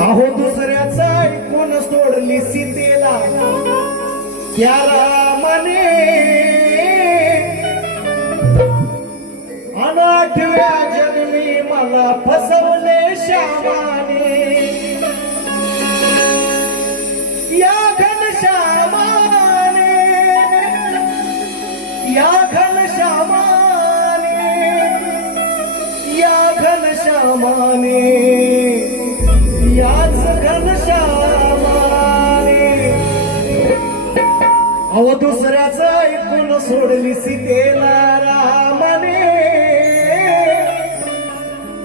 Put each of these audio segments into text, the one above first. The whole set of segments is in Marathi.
अहो दुसऱ्याचा ऐकून सोडली सीतेला. त्या रामाने? अनाठव्या जन्मी मला फसवले श्यामाने. या घन श्यामाने या घन श्यामाने या घन श्यामाने. याच घनश्यामाने. अव दुसऱ्याच ऐकून सोडली सीतेला रामाने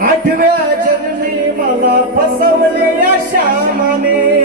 आठव्या जन्मी मला फसवले या श्यामाने.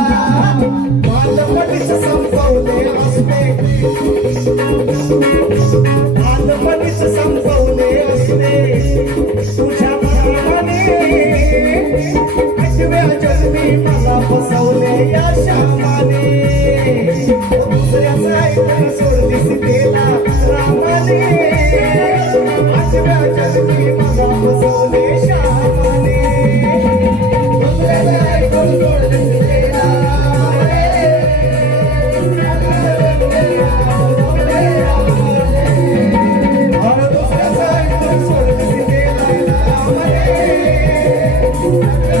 लहानपणीच संपवले असते Amen.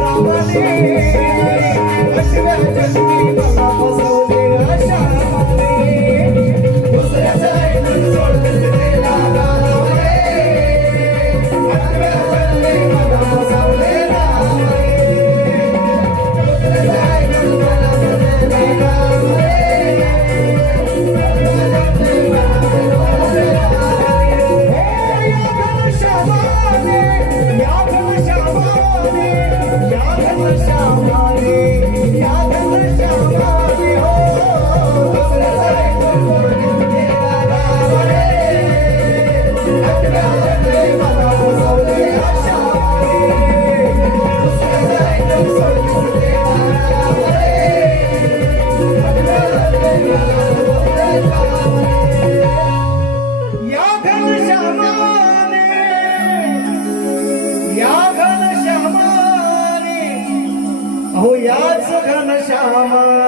रामाने याच